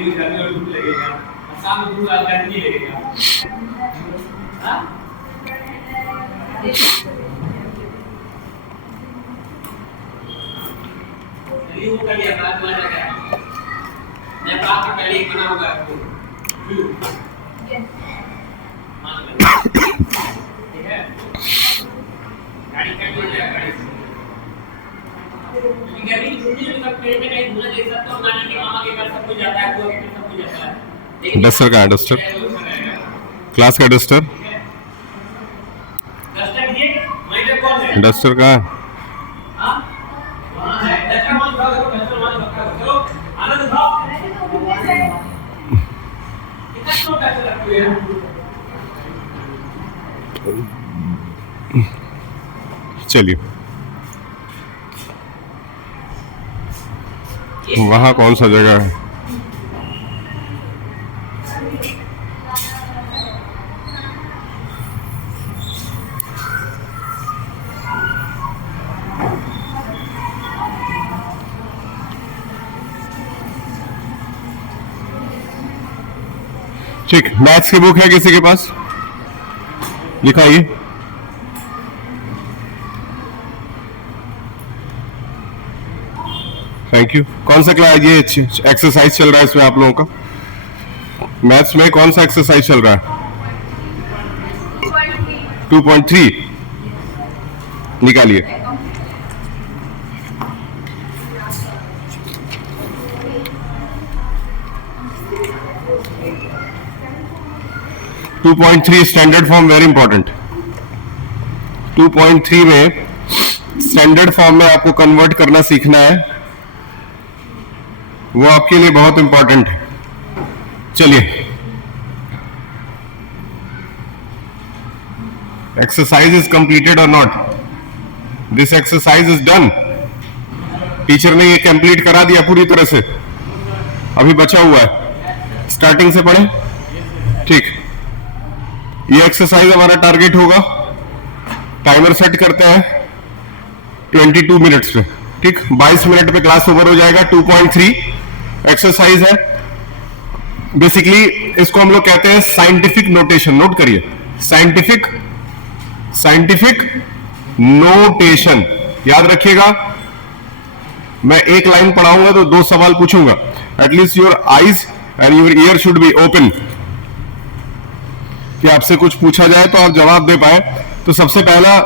दिन घर में धूप लगेगा, शाम में धूप गर्मी लगेगा। हाँ? वो कर लिया बात हुआ जाएगा। मैं बात के पहले ही बनाऊंगा आपको। ठीक है? गाड़ी कट हो जाएगा गाड़ी से। क्योंकि गर्मी की छुट्टी में सब पेड़ में कहीं घूमने जा सकते हो, नानी के मामा के घर सब कुछ जाता है, बुआ के घर सब कुछ जाता है। डस्टर कहाँ है? डस्टर क्लास का डस्टर डस्टर ये वहीं पे कौन है? डस्टर कहाँ है? हाँ वहाँ है डस्टर वहाँ रखा करो, डस्टर वहाँ रखा करो। चलो आनंद उठाओ। कितना छोटा डस्टर रखते हो? चलिए, वहाँ कौन सा जगह है? ठीक, मैथ्स की बुक है किसी के पास? लिखाइए। Thank you. कौन सा क्लास ये एक्सरसाइज चल रहा है इसमें आप लोगों का? मैथ्स में कौन सा एक्सरसाइज चल रहा है? 2.3 निकालिए। Two point three standard form very important. 2.3 में स्टैंडर्ड फॉर्म में आपको कन्वर्ट करना सीखना है, वो आपके लिए बहुत इंपॉर्टेंट है। चलिए, एक्सरसाइज इज कंप्लीटेड और not? This exercise is done. Teacher ने ये कंप्लीट करा दिया पूरी तरह से, अभी बचा हुआ है। स्टार्टिंग से पढ़े। ठीक, ये एक्सरसाइज हमारा टारगेट होगा। टाइमर सेट करते हैं 22 मिनट्स पे। ठीक, 22 मिनट पे क्लास ओवर हो जाएगा। 2.3 एक्सरसाइज है। बेसिकली इसको हम लोग कहते हैं साइंटिफिक नोटेशन। नोट करिए, साइंटिफिक नोटेशन याद रखिएगा। मैं एक लाइन पढ़ाऊंगा तो 2 सवाल पूछूंगा। At least your eyes and your year should be open, कि आपसे कुछ पूछा जाए तो आप जवाब दे पाए। तो सबसे पहला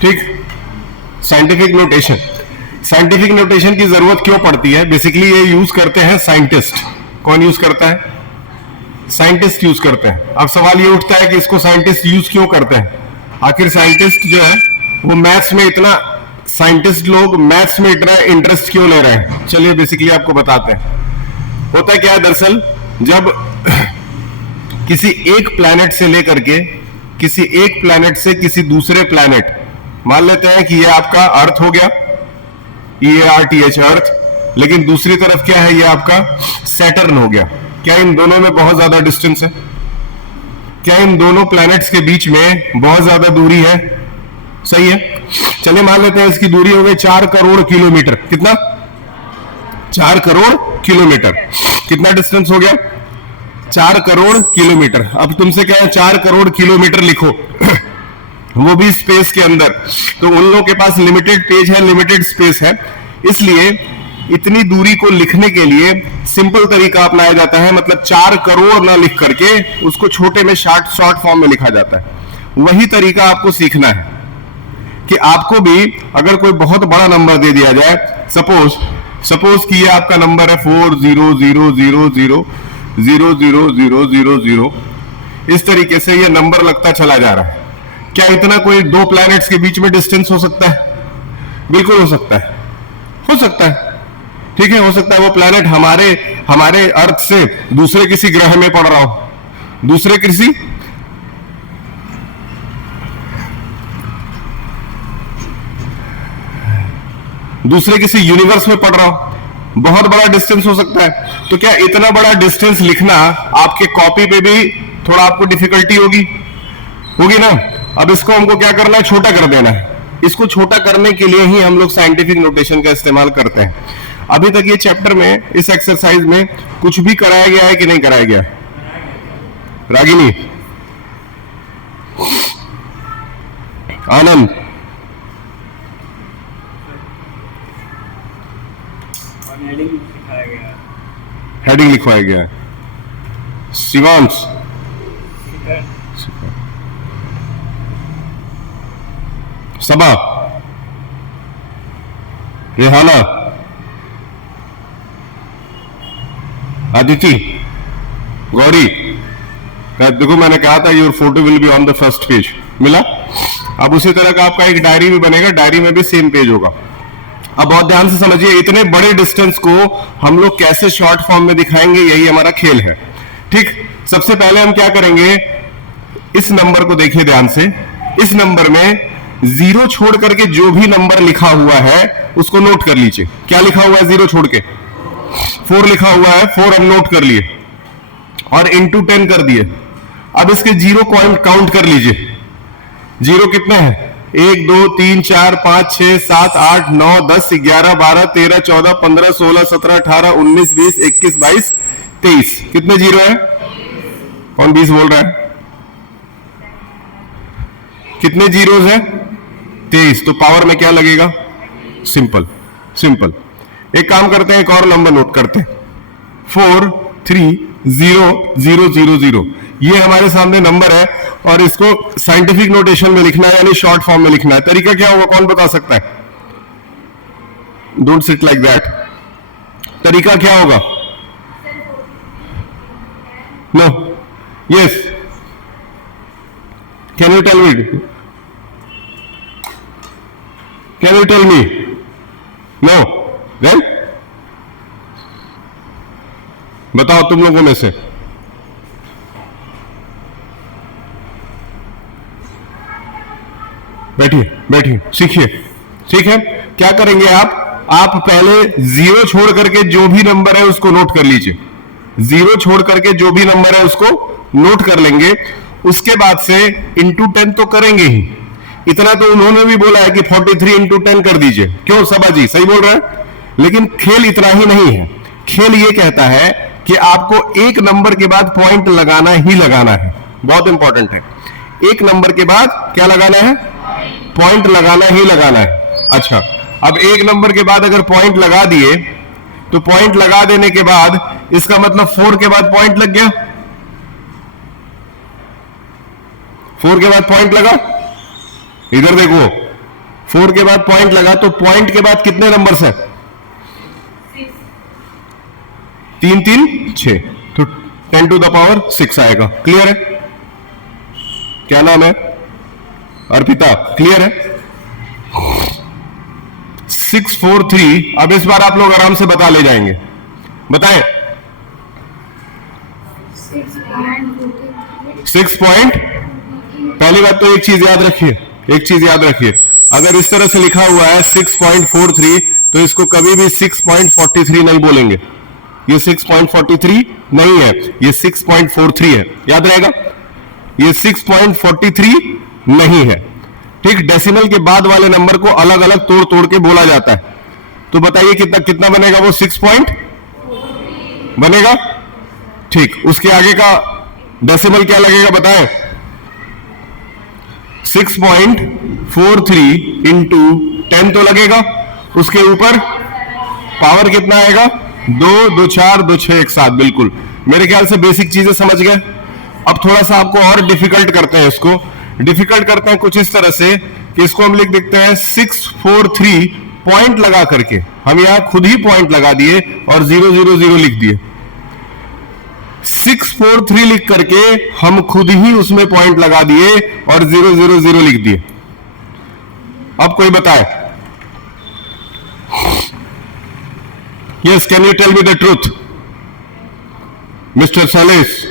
ठीक, साइंटिफिक नोटेशन। साइंटिफिक नोटेशन की जरूरत क्यों पड़ती है? बेसिकली ये यूज करते हैं साइंटिस्ट। कौन यूज करता है? साइंटिस्ट यूज करते हैं। अब सवाल ये उठता है कि इसको साइंटिस्ट यूज क्यों करते हैं? आखिर साइंटिस्ट जो है वो मैथ्स में इतना, साइंटिस्ट लोग मैथ्स में इतना इंटरेस्ट क्यों ले रहे हैं? चलिए बेसिकली आपको बताते हैं। होता क्या है दरअसल, जब किसी एक प्लैनेट से लेकर के किसी एक प्लैनेट से किसी दूसरे प्लैनेट, मान लेते हैं कि ये आपका अर्थ हो गया, EARTH अर्थ, लेकिन दूसरी तरफ क्या है, ये आपका सैटर्न हो गया। क्या इन दोनों में बहुत ज्यादा डिस्टेंस है? क्या इन दोनों प्लैनेट्स के बीच में बहुत ज्यादा दूरी है? सही है। चलिए मान लेते हैं इसकी दूरी हो गई 4 करोड़ किलोमीटर। कितना? 4 करोड़ किलोमीटर। कितना डिस्टेंस हो गया? 4 करोड़ किलोमीटर। अब तुमसे क्या है, 4 करोड़ किलोमीटर लिखो वो भी स्पेस के अंदर। तो उन लोगों के पास लिमिटेड पेज है, लिमिटेड स्पेस है, इसलिए इतनी दूरी को लिखने के लिए सिंपल तरीका अपनाया जाता है। मतलब 4 करोड़ ना लिख करके उसको छोटे में शॉर्ट फॉर्म में लिखा जाता है। वही तरीका आपको सीखना है कि आपको भी अगर कोई बहुत बड़ा नंबर दे दिया जाए, सपोज कि ये आपका नंबर है 4000000000, इस तरीके से ये नंबर लगता चला जा रहा है। क्या इतना कोई 2 प्लैनेट्स के बीच में डिस्टेंस हो सकता है? बिल्कुल हो सकता है, हो सकता है। ठीक है, हो सकता है वो प्लैनेट हमारे अर्थ से दूसरे किसी ग्रह में पड़ रहा हो, दूसरे किसी यूनिवर्स में पड़ रहा हो। बहुत बड़ा डिस्टेंस हो सकता है। तो क्या इतना बड़ा डिस्टेंस लिखना आपके कॉपी पे भी थोड़ा आपको डिफिकल्टी होगी होगी ना। अब इसको हमको क्या करना है, छोटा कर देना है। इसको छोटा करने के लिए ही हम लोग साइंटिफिक नोटेशन का इस्तेमाल करते हैं। अभी तक ये चैप्टर में, इस एक्सरसाइज में कुछ भी कराया गया है कि नहीं कराया गया? रागिनी, आनंद, हेडिंग लिखवाया गया है। शिवांश, सबा, रेहाना, अदिति, गौरी, देखो मैंने कहा था your photo will be on the first page, मिला। अब उसी तरह का आपका एक डायरी भी बनेगा, डायरी में भी सेम पेज होगा। अब बहुत ध्यान से समझिए, इतने बड़े डिस्टेंस को हम लोग कैसे शॉर्ट फॉर्म में दिखाएंगे, यही हमारा खेल है। ठीक, सबसे पहले हम क्या करेंगे, इस नंबर को देखिए ध्यान से। इस नंबर में जीरो छोड़ करके जो भी नंबर लिखा हुआ है उसको नोट कर लीजिए। क्या लिखा हुआ है जीरो छोड़ के? 4 लिखा हुआ है, 4 हम नोट कर लिए और इंटू 10 कर दिए। अब इसके जीरो काउंट कर लीजिए। जीरो कितने हैं? 1 2 3 4 5 6 7 8 9 10 11 12 13 14 15 16 17 18 19 20 21 22 23। कितने जीरो है? कौन 20 बोल रहा है? कितने जीरोज है? 23। तो पावर में क्या लगेगा? Simple simple. एक काम करते हैं, एक और नंबर नोट करते हैं, 4 3 0 0 0 0। ये हमारे सामने नंबर है और इसको साइंटिफिक नोटेशन में लिखना है, यानी शॉर्ट फॉर्म में लिखना है। तरीका क्या होगा, कौन बता सकता है? Don't sit like that. तरीका क्या होगा? No, yes, can you tell me? Can you tell me? No? Then? बताओ तुम लोगों में से। बैठिए बैठिए, सीखिए। ठीक है, क्या करेंगे आप पहले जीरो छोड़ करके जो भी नंबर है उसको नोट कर लीजिए। जीरो छोड़ करके जो भी नंबर है उसको नोट कर लेंगे। उसके बाद से इंटू 10 तो करेंगे ही। इतना तो उन्होंने भी बोला है कि 43 इंटू 10 कर दीजिए। क्यों सबा जी, सही बोल रहे हैं। लेकिन खेल इतना ही नहीं है। खेल ये कहता है कि आपको एक नंबर के बाद पॉइंट लगाना ही लगाना है। बहुत इंपॉर्टेंट है, एक नंबर के बाद क्या लगाना है? पॉइंट लगाना ही लगाना है। अच्छा, अब एक नंबर के बाद अगर पॉइंट लगा दिए तो पॉइंट लगा देने के बाद इसका मतलब 4 के बाद पॉइंट लग गया। 4 के बाद पॉइंट लगा, इधर देखो, 4 के बाद पॉइंट लगा तो पॉइंट के बाद कितने नंबर्स हैं? 3 3 6, तो 10 टू द पावर 6 आएगा। क्लियर है? क्या नाम है? अर्पिता, क्लियर है? 6 4 3। अब इस बार आप लोग आराम से बता ले जाएंगे, बताएं। 6 पॉइंट। पहली बात तो एक चीज याद रखिए, एक चीज याद रखिए, अगर इस तरह से लिखा हुआ है 6.43 तो इसको कभी भी 6.43 नहीं बोलेंगे। ये 6.43 नहीं है, ये 6.43 है। याद रहेगा, ये 6.43 नहीं है। ठीक, डेसिमल के बाद वाले नंबर को अलग अलग तोड़ तोड़ के बोला जाता है। तो बताइए कितना कितना बनेगा? वो 6 पॉइंट बनेगा। ठीक, उसके आगे का डेसिमल क्या लगेगा बताएं? 6.43 इंटू 10 तो लगेगा। उसके ऊपर पावर कितना आएगा? 2 2 4 2 6 1 7। बिल्कुल, मेरे ख्याल से बेसिक चीजें समझ गए। अब थोड़ा सा आपको और डिफिकल्ट करते हैं। इसको डिफिकल्ट करते हैं कुछ इस तरह से कि इसको हम लिख देते हैं 643 पॉइंट लगा करके। हम यहां खुद ही पॉइंट लगा दिए और 0 0 0 लिख दिए। 643 लिख करके हम खुद ही उसमें पॉइंट लगा दिए और 0 0 0 लिख दिए। अब कोई बताए? Yes, can you tell me the truth? Mister Salesh,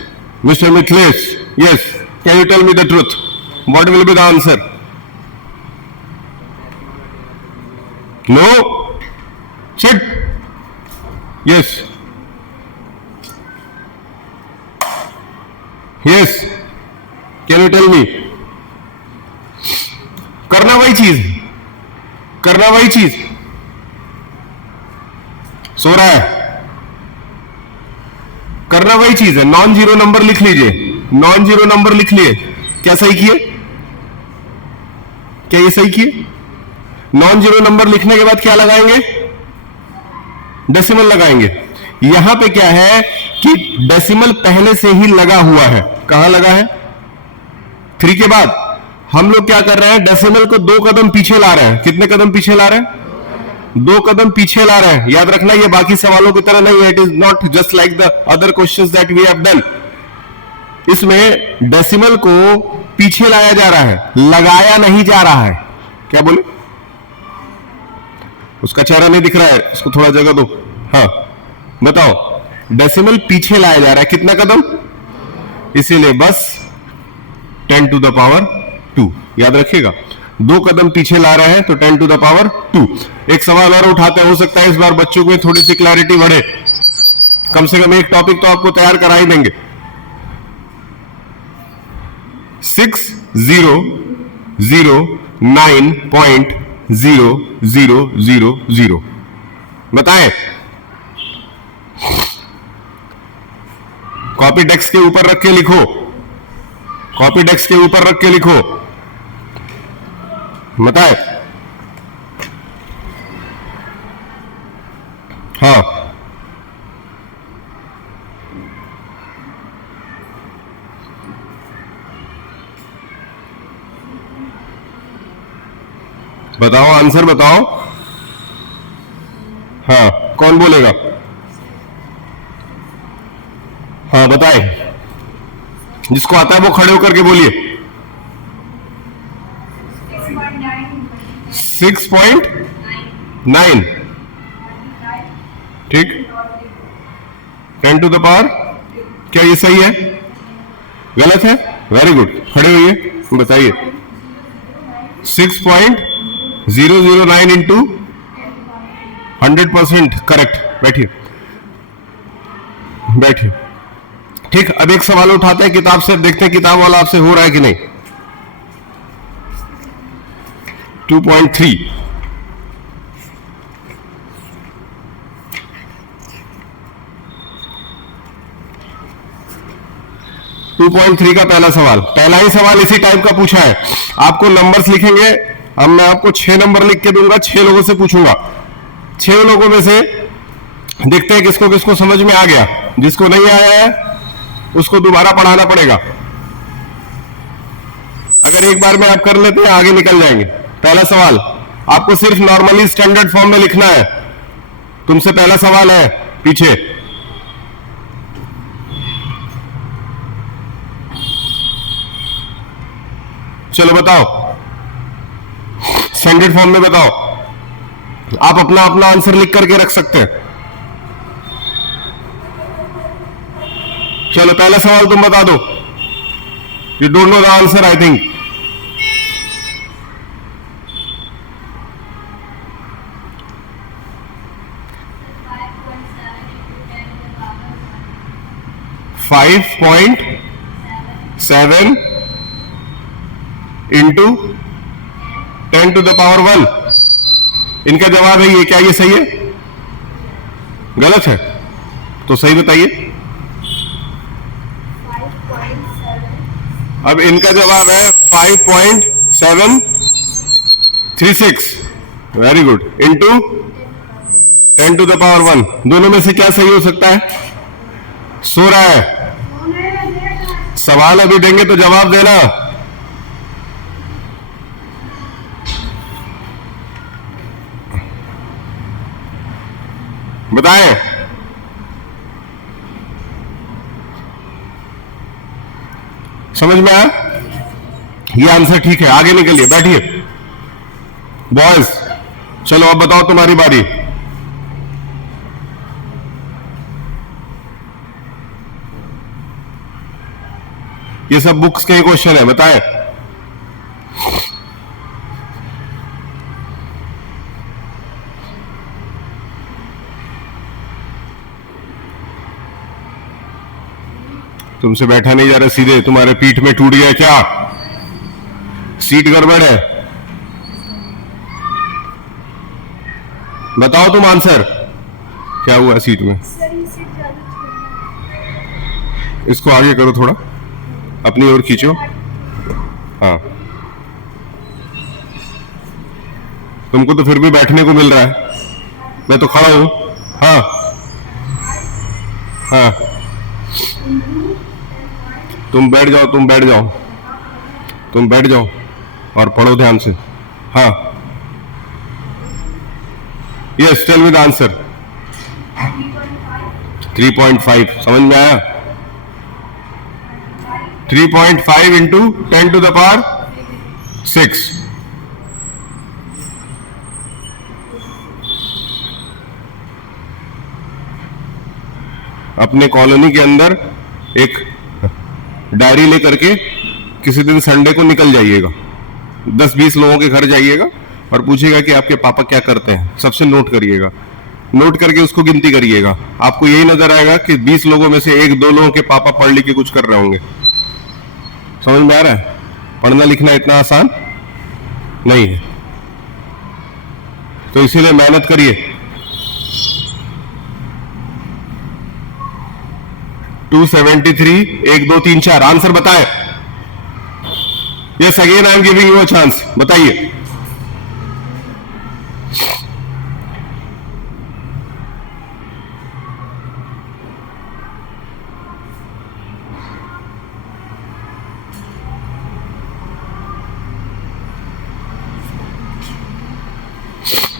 mister Mithilesh, yes, can you tell me the truth? What will be the answer? No? Sit. Yes, yes, can you tell me? करना वही चीज, करना वही चीज, सो रहा है, करना वही चीज है। नॉन जीरो नंबर लिख लीजिए, नॉन जीरो नंबर लिख लिए। क्या सही किए? क्या ये सही किए? नॉन जीरो नंबर लिखने के बाद क्या लगाएंगे? डेसिमल लगाएंगे। यहां पे क्या है कि डेसिमल पहले से ही लगा हुआ है। कहां लगा है? 3 के बाद। हम लोग क्या कर रहे हैं? डेसिमल को 2 कदम पीछे ला रहे हैं। कितने कदम पीछे ला रहे हैं? 2 कदम पीछे ला रहे हैं। याद रखना, ये बाकी सवालों की तरह नहीं है। It is not just like the other questions that we have done. इसमें डेसिमल को पीछे लाया जा रहा है, लगाया नहीं जा रहा है। क्या बोले? उसका चेहरा नहीं दिख रहा है, इसको थोड़ा जगह दो। हाँ बताओ, डेसिमल पीछे लाया जा रहा है कितना कदम? इसीलिए बस 10 to the power 2 याद रखिएगा। 2 कदम पीछे ला रहे हैं तो 10 to the power 2। एक सवाल और उठाते हैं, हो सकता है इस बार बच्चों को थोड़ी सी क्लैरिटी बढ़े। कम से कम एक टॉपिक तो आपको तैयार करा ही देंगे। 6,009.0000 बताएं। कॉपी डेस्क के ऊपर रख के लिखो, कॉपी डेस्क के ऊपर रख के लिखो, बताएं। हाँ बताओ, आंसर बताओ। हाँ कौन बोलेगा? हाँ बताए, जिसको आता है वो खड़े होकर के बोलिए। 6.9 ठीक, 10 to the power। क्या ये सही है? गलत है? वेरी गुड, खड़े होइए, बताइए। 6.009 इंटू 100% करेक्ट। बैठिए बैठिए। ठीक, अब एक सवाल उठाते हैं किताब से, देखते हैं किताब वाला आपसे हो रहा है कि नहीं। 2.3 2.3 का पहला सवाल, पहला ही सवाल इसी टाइप का पूछा है। आपको नंबर्स लिखेंगे। अब मैं आपको 6 नंबर लिख के दूंगा, 6 लोगों से पूछूंगा। 6 लोगों में से देखते हैं किसको किसको समझ में आ गया। जिसको नहीं आया है उसको दोबारा पढ़ाना पड़ेगा। अगर एक बार में आप कर लेते हैं आगे निकल जाएंगे। पहला सवाल आपको सिर्फ नॉर्मली स्टैंडर्ड फॉर्म में लिखना है। तुमसे पहला सवाल है पीछे, चलो बताओ, स्टैंडर्ड फॉर्म में बताओ। आप अपना अपना आंसर लिख करके रख सकते हैं। चलो पहला सवाल तुम बता दो। You don't know the answer I think. Five point 7 into 10 to the power 1। इनका जवाब है ये। क्या ये सही है? गलत है? तो सही बताइए। अब इनका जवाब है 5.736। Very good. Into 10 to the power 1। दोनों में से क्या सही हो सकता है? सो रहा है। सवाल अभी देंगे तो जवाब देना। बताएं। समझ में आया? ये आंसर ठीक है। आगे निकलिए, बैठिए बॉयज। चलो अब बताओ, तुम्हारी बारी। ये सब बुक्स के क्वेश्चन है, बताएं। तुमसे बैठा नहीं जा रहा सीधे, तुम्हारे पीठ में टूट गया क्या? सीट गड़बड़ है? बताओ तुम आंसर, क्या हुआ सीट में? इसको आगे करो थोड़ा, अपनी ओर खींचो। हाँ, तुमको तो फिर भी बैठने को मिल रहा है, मैं तो खड़ा हूं। हाँ हाँ, तुम बैठ जाओ, तुम बैठ जाओ, तुम बैठ जाओ और पढ़ो ध्यान से। हाँ, yes, tell me the answer. 3.5 समझ में आया? 3.5 इंटू 10 to the power 6। अपने कॉलोनी के अंदर एक डायरी लेकर के किसी दिन संडे को निकल जाइएगा, 10-20 लोगों के घर जाइएगा और पूछिएगा कि आपके पापा क्या करते हैं, सबसे नोट करिएगा, नोट करके उसको गिनती करिएगा। आपको यही नजर आएगा कि 20 लोगों में से 1-2 लोगों के पापा पढ़ लिख के कुछ कर रहे होंगे। समझ में आ रहा है? पढ़ना लिखना इतना आसान नहीं है, तो इसीलिए मेहनत करिए। 273, 1 2 3 4, आंसर बताएं। Yes, again I am giving you a chance, बताइए।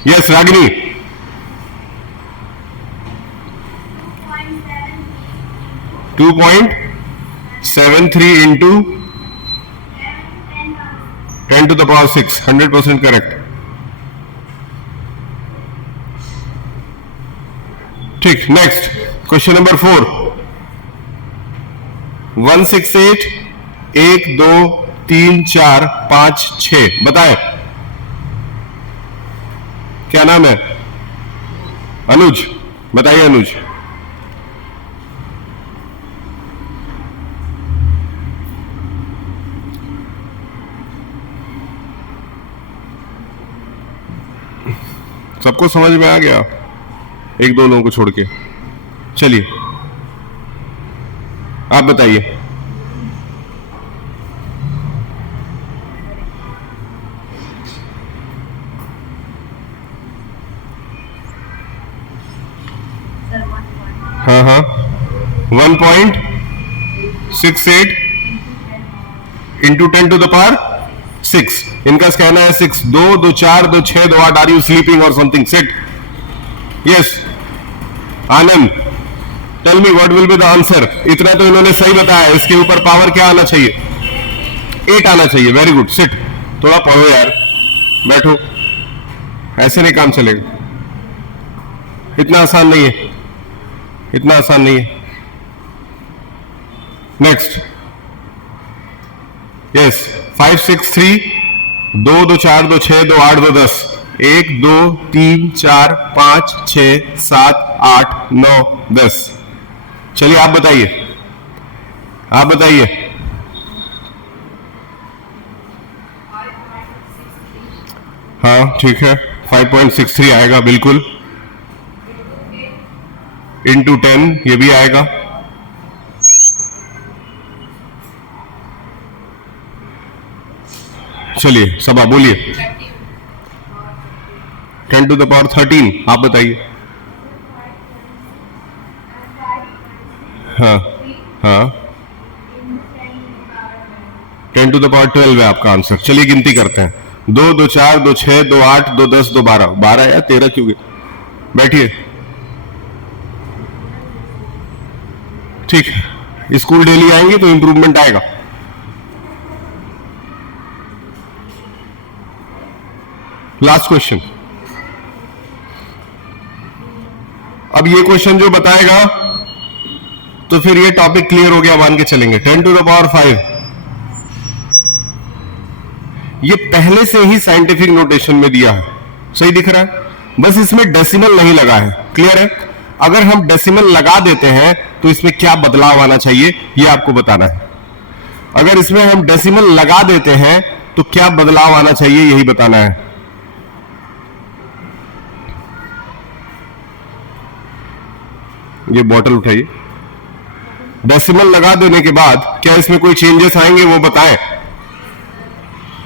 Yes Ragini, 2.73 into 10 to the power 6, 100% correct. ठीक, नेक्स्ट क्वेश्चन नंबर 4। 168, 1 2 3 4 5 6, बताएं क्या नाम है? अनुज, बताइए अनुज। सबको समझ में आ गया? 1-2 लोगों को छोड़ के। चलिए आप बताइए। हाँ हाँ, 1.68 इंटू 10 to the power 6। इनका कहना है 6, 2 2 4 2 6 2 8। आर यू स्लीपिंग और something? Sit. Yes Anand, tell me what will be the answer. इतना तो इन्होंने सही बताया, इसके ऊपर पावर क्या आना चाहिए? 8 आना चाहिए। Very good, sit. थोड़ा पढ़ो यार, बैठो, ऐसे नहीं काम चलेगा। इतना आसान नहीं है, इतना आसान नहीं है। Next, yes 5 6 3, 2 2 4 2 6 2 8 2 10, 1 2 3 4 5 6 7 8 9 10। चलिए आप बताइए, आप बताइए। हाँ ठीक है, 5.63 आएगा बिल्कुल। इंटू 10 ये भी आएगा। चलिए सब आप बोलिए। 10 to the power 13, आप बताइए। हाँ हाँ, 10 to the power 12 है आपका आंसर। चलिए गिनती करते हैं। 2 2 4 2 6 2 8 2 10 2 12। 12 या 13 क्यों? बैठिए। ठीक है, स्कूल डेली आएंगे तो इंप्रूवमेंट आएगा। Last question. अब ये क्वेश्चन जो बताएगा तो फिर ये टॉपिक क्लियर हो गया मान के चलेंगे। 10 to the power 5 ये पहले से ही साइंटिफिक नोटेशन में दिया है, सही दिख रहा है, बस इसमें डेसिमल नहीं लगा है। क्लियर है? अगर हम डेसिमल लगा देते हैं तो इसमें क्या बदलाव आना चाहिए, ये आपको बताना है। अगर इसमें हम डेसिमल लगा देते हैं तो क्या बदलाव आना चाहिए, यही बताना है। ये बॉटल उठाइए। डेसिमल लगा देने के बाद क्या इसमें कोई चेंजेस आएंगे, वो बताएं।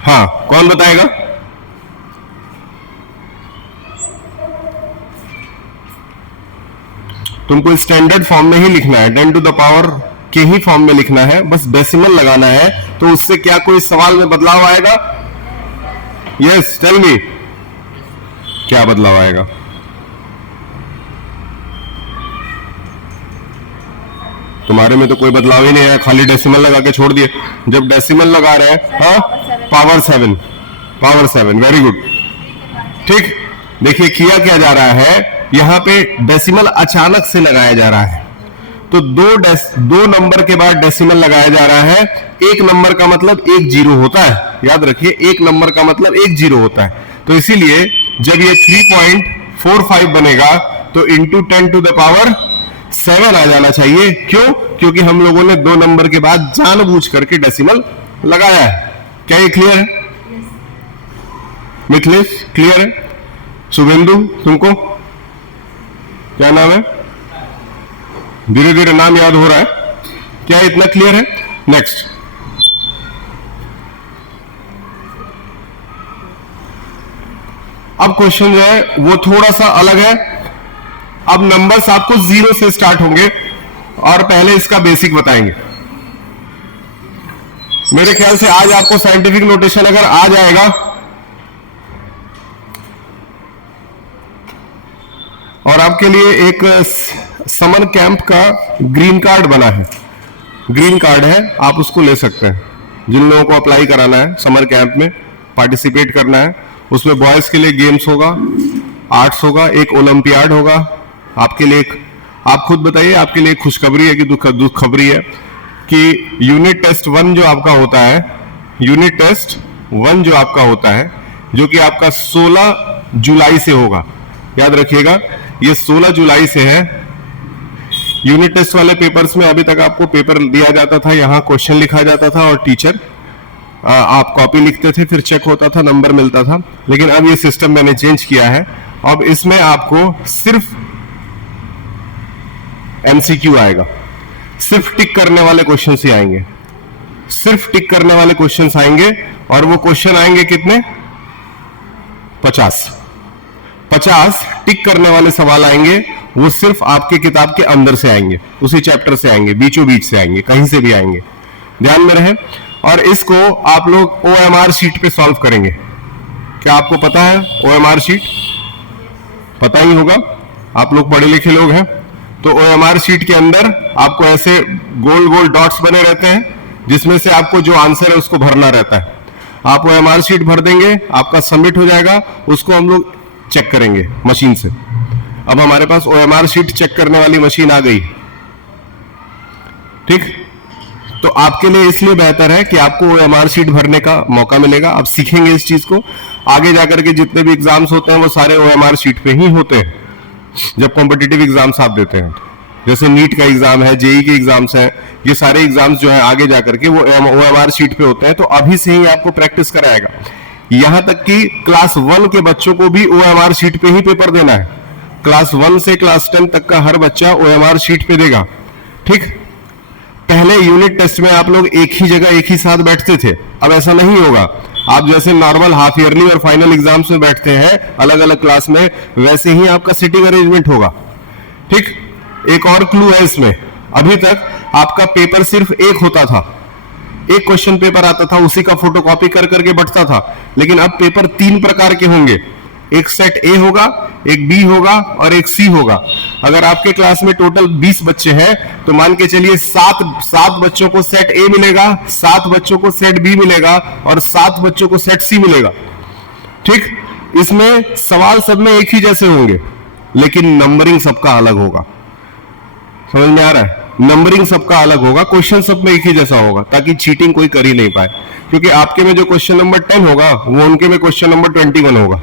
हाँ, कौन बताएगा? तुमको स्टैंडर्ड फॉर्म में ही लिखना है, 10 टू द पावर के ही फॉर्म में लिखना है, बस डेसिमल लगाना है। तो उससे क्या कोई सवाल में बदलाव आएगा? यस, टेल मी, क्या बदलाव आएगा? तुम्हारे में तो कोई बदलाव ही नहीं है, खाली डेसिमल लगा के छोड़ दिए। जब डेसिमल लगा रहे हैं, हाँ, पावर 7, पावर 7, वेरी गुड। ठीक, देखिए किया क्या जा रहा है, यहां पे डेसिमल अचानक से लगाया जा रहा है। तो दो नंबर के बाद डेसिमल लगाया जा रहा है। एक नंबर का मतलब एक जीरो होता है, याद रखिए, एक नंबर का मतलब एक जीरो होता है। तो इसीलिए जब ये 3.45 बनेगा तो इंटू 10 टू द पावर 7 आ जाना चाहिए। क्यों? क्योंकि हम लोगों ने दो नंबर के बाद जानबूझ करके डेसिमल लगाया है। क्या ये क्लियर है? मिथिलेश क्लियर है? शुभेंदु तुमको क्या नाम है? धीरे धीरे नाम याद हो रहा है, क्या इतना क्लियर है? नेक्स्ट, अब क्वेश्चन जो है वो थोड़ा सा अलग है। अब नंबर्स आपको 0 से स्टार्ट होंगे और पहले इसका बेसिक बताएंगे। मेरे ख्याल से आज आपको साइंटिफिक नोटेशन अगर आ जाएगा, और आपके लिए एक समर कैंप का ग्रीन कार्ड बना है, ग्रीन कार्ड है, आप उसको ले सकते हैं। जिन लोगों को अप्लाई कराना है, समर कैंप में पार्टिसिपेट करना है, उसमें बॉयज के लिए गेम्स होगा, आर्ट्स होगा, एक ओलंपियाड होगा। आपके लिए आप खुद बताइए, आपके लिए खुशखबरी है कि दुख खबरी है कि यूनिट टेस्ट 1 जो आपका होता है, यूनिट टेस्ट 1 जो आपका होता है, जो कि आपका 16 जुलाई से होगा, याद रखिएगा, ये 16 जुलाई से है। यूनिट टेस्ट वाले पेपर्स में अभी तक आपको पेपर दिया जाता था, यहां क्वेश्चन लिखा जाता था और टीचर आप कॉपी लिखते थे, फिर चेक होता था, नंबर मिलता था। लेकिन अब ये सिस्टम मैंने चेंज किया है। अब इसमें आपको सिर्फ एमसीक्यू आएगा, सिर्फ टिक करने वाले क्वेश्चन ही आएंगे, सिर्फ टिक करने वाले क्वेश्चन आएंगे। और वो क्वेश्चन आएंगे कितने? 50 टिक करने वाले सवाल आएंगे। वो सिर्फ आपके किताब के अंदर से आएंगे, उसी चैप्टर से आएंगे, बीचों बीच से आएंगे, कहीं से भी आएंगे, ध्यान में रहे। और इसको आप लोग OMR शीट पे सॉल्व करेंगे। क्या आपको पता है OMR शीट? पता ही होगा, आप लोग पढ़े लिखे लोग हैं। तो OMR शीट के अंदर आपको ऐसे गोल गोल डॉट्स बने रहते हैं, जिसमें से आपको जो आंसर है उसको भरना रहता है। आप OMR शीट भर देंगे, आपका सबमिट हो जाएगा, उसको हम लोग चेक करेंगे मशीन से। अब हमारे पास OMR शीट चेक करने वाली मशीन आ गई, ठीक। तो आपके लिए इसलिए बेहतर है कि आपको OMR शीट भरने का मौका मिलेगा, आप सीखेंगे इस चीज को। आगे जाकर के जितने भी एग्जाम्स होते हैं वो सारे OMR शीट पे ही होते हैं। जब कॉम्पिटिटिव एग्जाम्स आप देते हैं, जैसे नीट का एग्जाम है, जेई के एग्जाम्स हैं, ये सारे एग्जाम्स जो है आगे जाकर के वो OMR शीट पे होते हैं। तो अभी से ही आपको प्रैक्टिस कराएगा। यहां तक कि क्लास 1 के बच्चों को भी OMR शीट पे ही पेपर देना है। क्लास 1 से क्लास 10 तक का हर बच्चा OMR शीट पे देगा, ठीक। पहले यूनिट टेस्ट में आप लोग एक ही जगह एक ही साथ बैठते थे, अब ऐसा नहीं होगा। आप जैसे नॉर्मल हाफ ईयरली और फाइनल एग्जाम्स में बैठते हैं अलग अलग क्लास में, वैसे ही आपका सीटिंग अरेंजमेंट होगा, ठीक। एक और क्लू है इसमें, अभी तक आपका पेपर सिर्फ एक होता था, एक क्वेश्चन पेपर आता था, उसी का फोटोकॉपी कर करके बंटता था। लेकिन अब पेपर 3 प्रकार के होंगे, एक सेट ए होगा, एक बी होगा और एक सी होगा। अगर आपके क्लास में टोटल 20 बच्चे हैं तो मान के चलिए 7 बच्चों को सेट ए मिलेगा, 7 बच्चों को सेट बी मिलेगा और 7 बच्चों को सेट सी मिलेगा, ठीक। इसमें सवाल सब में एक ही जैसे होंगे, लेकिन नंबरिंग सबका अलग होगा। समझ में आ रहा है? नंबरिंग सबका अलग होगा, क्वेश्चन सब में एक ही जैसा होगा, ताकि चीटिंग कोई कर ही नहीं पाए। क्योंकि आपके में जो क्वेश्चन नंबर 10 होगा वो उनके में क्वेश्चन नंबर 21 होगा।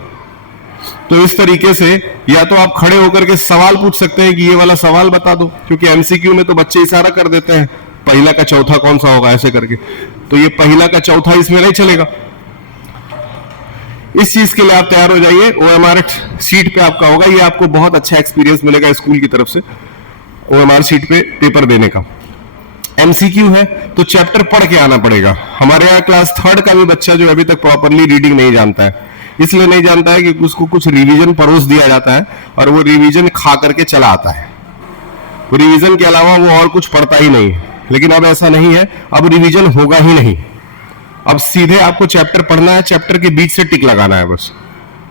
तो इस तरीके से या तो आप खड़े होकर के सवाल पूछ सकते हैं कि ये वाला सवाल बता दो, क्योंकि एमसीक्यू में तो बच्चे इशारा कर देते हैं पहला का चौथा कौन सा होगा ऐसे करके, तो ये पहला का चौथा इसमें नहीं चलेगा। इस चीज के लिए आप तैयार हो जाइए। ओएमआर शीट पे आपका होगा, ये आपको बहुत अच्छा एक्सपीरियंस मिलेगा स्कूल की तरफ से ओएमआर शीट पे पेपर देने का। एमसीक्यू है तो चैप्टर पढ़ के आना पड़ेगा। हमारे यहाँ क्लास 3 का भी बच्चा जो अभी तक प्रॉपरली रीडिंग नहीं जानता है, इसलिए नहीं जानता है कि उसको कुछ रिवीजन परोस दिया जाता है और वो रिवीजन खा करके चला आता है, वो रिवीजन के अलावा वो और कुछ पढ़ता ही नहीं है। लेकिन अब ऐसा नहीं है, अब रिवीजन होगा ही नहीं, अब सीधे आपको चैप्टर पढ़ना है, चैप्टर के बीच से टिक लगाना है, बस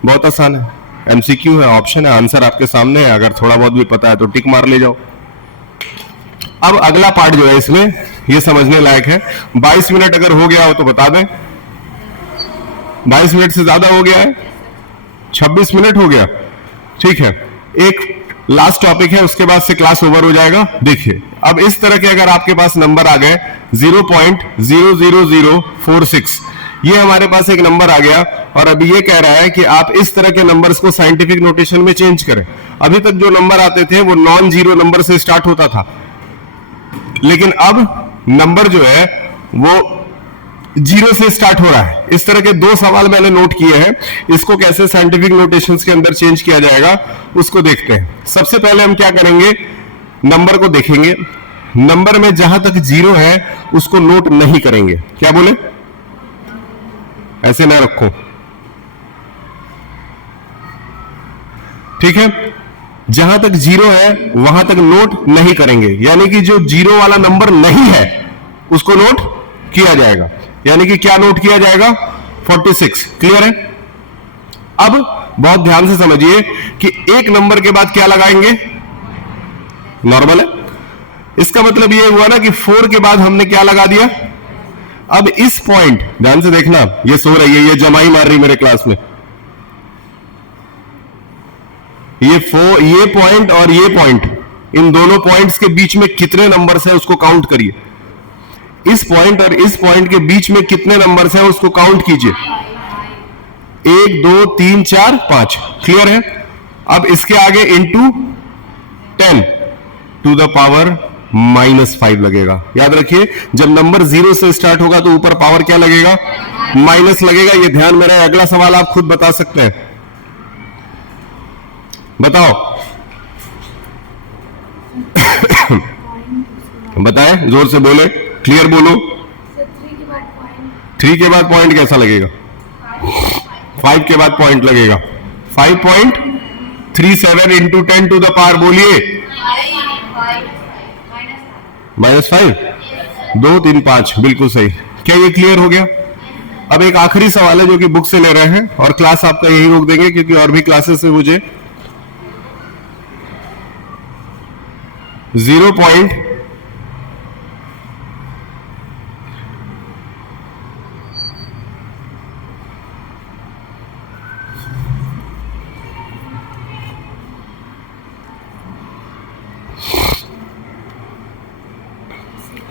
बहुत आसान है। एमसीक्यू है, ऑप्शन है, आंसर आपके सामने है, अगर थोड़ा बहुत भी पता है तो टिक मार ले जाओ। अब अगला पार्ट जो है इसमें ये समझने लायक है। 22 मिनट अगर हो गया हो तो बता दें, 22 मिनट से ज्यादा हो गया है, 26 मिनट हो गया, ठीक है। एक लास्ट टॉपिक है, उसके बाद से क्लास ओवर हो जाएगा। देखिए अब इस तरह के अगर आपके पास नंबर आ गए 0.00046, ये हमारे पास एक नंबर आ गया और अभी ये कह रहा है कि आप इस तरह के नंबर्स को साइंटिफिक नोटेशन में चेंज करें। अभी तक जो नंबर आते थे वो नॉन जीरो नंबर से स्टार्ट होता था, लेकिन अब नंबर जो है वो जीरो से स्टार्ट हो रहा है। इस तरह के 2 सवाल मैंने नोट किए हैं, इसको कैसे साइंटिफिक नोटेशंस के अंदर चेंज किया जाएगा उसको देखते हैं। सबसे पहले हम क्या करेंगे, नंबर को देखेंगे, नंबर में जहां तक जीरो है उसको नोट नहीं करेंगे। क्या बोले, ऐसे ना रखो, ठीक है। जहां तक जीरो है वहां तक नोट नहीं करेंगे, यानी कि जो जीरो वाला नंबर नहीं है उसको नोट किया जाएगा। यानी कि क्या नोट किया जाएगा, 46। क्लियर है। अब बहुत ध्यान से समझिए कि एक नंबर के बाद क्या लगाएंगे, नॉर्मल है। इसका मतलब ये हुआ ना कि 4 के बाद हमने क्या लगा दिया। अब इस पॉइंट, ध्यान से देखना, ये सो रही है, ये जमाई मार रही मेरे क्लास में। ये पॉइंट और ये पॉइंट, इन दोनों पॉइंट्स के बीच में कितने नंबर्स हैं उसको काउंट करिए। इस पॉइंट और इस पॉइंट के बीच में कितने नंबर्स हैं उसको काउंट कीजिए। 1 2 3 4 5। क्लियर है। अब इसके आगे इंटू 10 टू द पावर -5 लगेगा। याद रखिए जब नंबर 0 से स्टार्ट होगा तो ऊपर पावर क्या लगेगा, माइनस लगेगा। ये ध्यान में रहे। अगला सवाल आप खुद बता सकते हैं, बताओ बताएं, जोर से बोले, क्लियर बोलो। 3 के बाद पॉइंट कैसा लगेगा, 5 के बाद पॉइंट लगेगा। 5.37 इंटू 10 टू द पावर, बोलिए -5, 2 3 5, बिल्कुल सही। क्या ये क्लियर हो गया। अब एक आखिरी सवाल है जो कि बुक से ले रहे हैं और क्लास आपका यही रोक देंगे क्योंकि और भी क्लासेस से मुझे 0.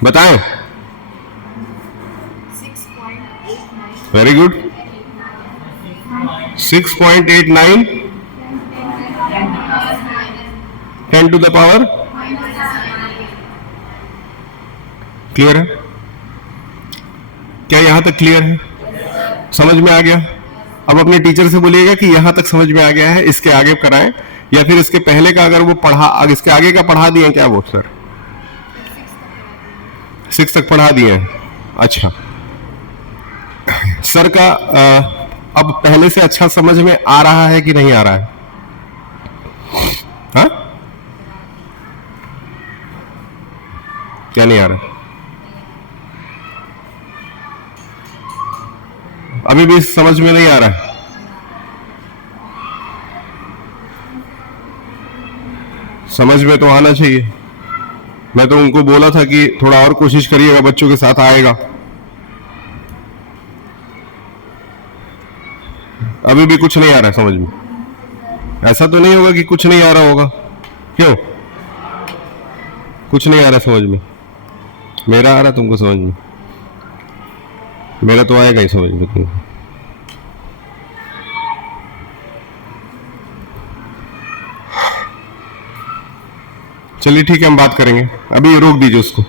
बताएं। Very good. 6.89 10 to the power, clear है। क्या यहां तक क्लियर है, समझ में आ गया। अब अपने टीचर से बोलिएगा कि यहां तक समझ में आ गया है, इसके आगे कराएं, या फिर इसके पहले का अगर वो पढ़ा, इसके आगे का पढ़ा दिए क्या वो सर, 6 तक पढ़ा दिए हैं। अच्छा, सर का अब पहले से अच्छा समझ में आ रहा है कि नहीं आ रहा है, हाँ? क्या नहीं आ रहा, अभी भी समझ में नहीं आ रहा है। समझ में तो आना चाहिए। मैं तो उनको बोला था कि थोड़ा और कोशिश करिएगा, बच्चों के साथ आएगा। अभी भी कुछ नहीं आ रहा है समझ में। ऐसा तो नहीं होगा कि कुछ नहीं आ रहा होगा, क्यों? कुछ नहीं आ रहा समझ में। मेरा आ रहा तुमको समझ में, मेरा तो आएगा ही समझ में तुमको। चलिए ठीक है, हम बात करेंगे, अभी रोक दीजिए उसको।